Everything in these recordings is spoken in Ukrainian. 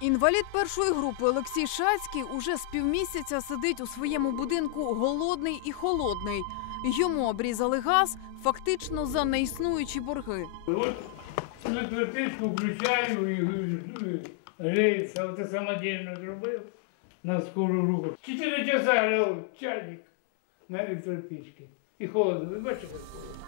Інвалід першої групи Олексій Шацький уже з півмісяця сидить у своєму будинку голодний і холодний. Йому обрізали газ фактично за неіснуючі борги. И вот электротичку включаю і греется. Вот это самодельно зробив на скорую руку. Четыре часа грел чайник на електротичці. І холодно. Ви бачите, як холодно?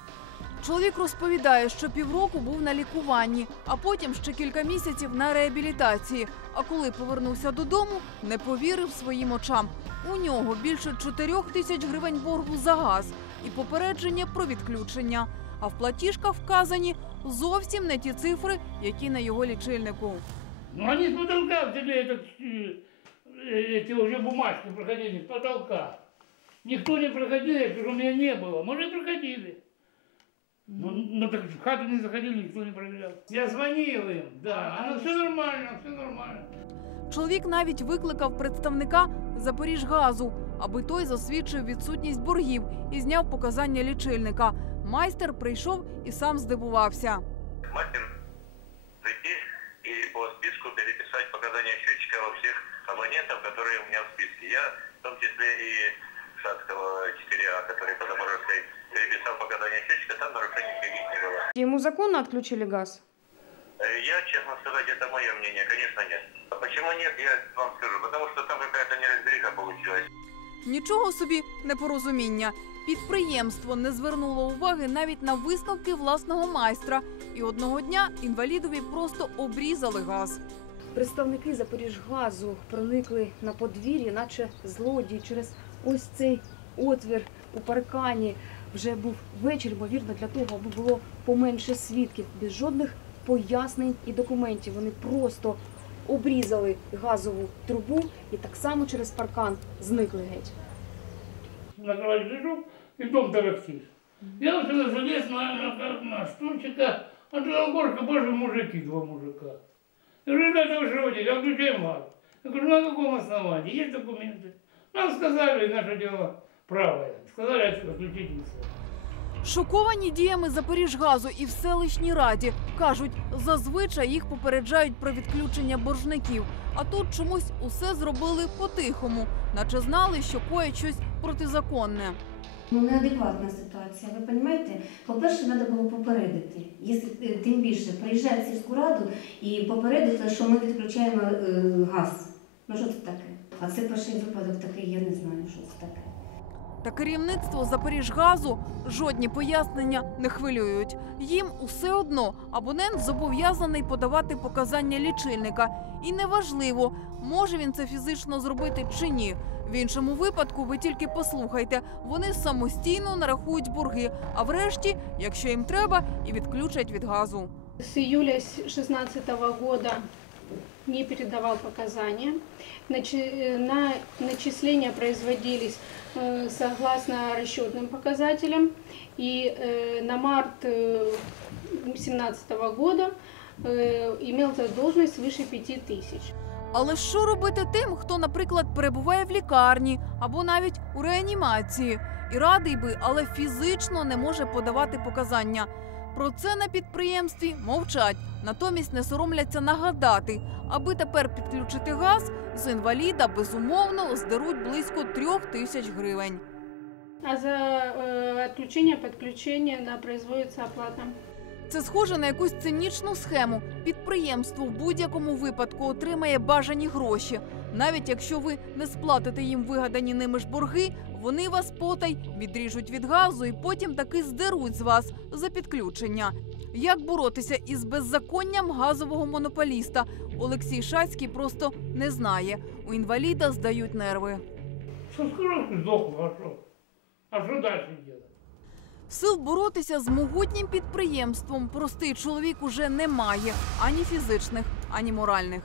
Чоловік розповідає, що півроку був на лікуванні, а потім ще кілька місяців на реабілітації. А коли повернувся додому, не повірив своїм очам. У нього більше 4 тисяч гривень боргу за газ і попередження про відключення. А в платіжках вказані зовсім не ті цифри, які на його лічильнику. Ну они с потолка взяли этот, э, эти уже бумажки проходили, с потолка. Никто не проходил, я говорю, у меня не было. Может, и проходили. Ну, ну так в хату не заходили, никто не проверял. Я звонил им, да. Оно все нормально, все нормально. Чоловік навіть викликав представника Запоріжгазу, аби той засвідчив відсутність боргів і зняв показання лічильника. Майстер прийшов і сам здивувався. мастер прийти и по списку переписать показания счетчика во всех абонентов, которые у меня в списке. Я в том числе и Шацкого 4А, который по Запорожской переписал показания счетчика, там нарушений никаких не было. Ему законно отключили газ? Э, Я, честно сказать, это мое мнение, конечно, нет. А почему нет, я вам скажу. Потому что там какая-то неразбериха получилась. Нічого собі непорозуміння. Підприємство не звернуло уваги навіть на висновки власного майстра. І одного дня інвалідові просто обрізали газ. Представники Запоріжгазу проникли на подвір'я, наче злодії, через ось цей отвір у паркані. Вже був вечір, ймовірно, для того, аби було поменше свідків, без жодних пояснень і документів. Вони просто обрізали газову трубу і так само через паркан зникли геть. И дом тарахтит. Я сюда залез на, на, на стульчика, а туда горка, боже, мужики, два мужика. Я говорю, ребята, вы что? Я включаем газ. Я говорю, на каком основании? Есть документы? Нам сказали, наше дело правое. Сказали, не все. Шоковані діями Запоріжгазу і в селищній раді кажуть, зазвичай їх попереджають про відключення боржників. А тут чомусь усе зробили по-тихому, наче знали, що коять щось протизаконне. Ну, неадекватна ситуація. Ви розумієте? По-перше, треба було попередити. Якщо, е, тим більше приїжджати в сільську раду і попередити, що ми відключаємо е, газ. Ну що це таке? А це перший випадок такий, я не знаю, що це таке. Та керівництво Запоріжгазу жодні пояснення не хвилюють. Їм усе одно абонент зобов'язаний подавати показання лічильника. І неважливо, може він це фізично зробити чи ні. В іншому випадку ви тільки послухайте, вони самостійно нарахують борги, а врешті, якщо їм треба, і відключать від газу. С июля 2016 года не передавал показания. Начи- э, На начисления производились э, согласно расчетным показателям. И э, на март 2017 года э, имел задолженность свыше 5 тысяч. Але що робити тим, хто, наприклад, перебуває в лікарні або навіть у реанімації і радий би, але фізично не може подавати показання. Про це на підприємстві мовчать, натомість не соромляться нагадати, аби тепер підключити газ з інваліда безумовно здеруть близько трьох тисяч гривень. А за відключення підключення на производиться оплата. Це схоже на якусь цинічну схему. Підприємство в будь-якому випадку отримає бажані гроші. Навіть якщо ви не сплатите їм вигадані ними ж борги, вони вас потай відріжуть від газу і потім таки здеруть з вас за підключення. Як боротися із беззаконням газового монополіста? Олексій Шацький просто не знає. У інваліда здають нерви. Скажу, что сдохну, а что? А что дальше делать? Сил боротися з могутнім підприємством простий чоловік уже не має ані фізичних, ані моральних.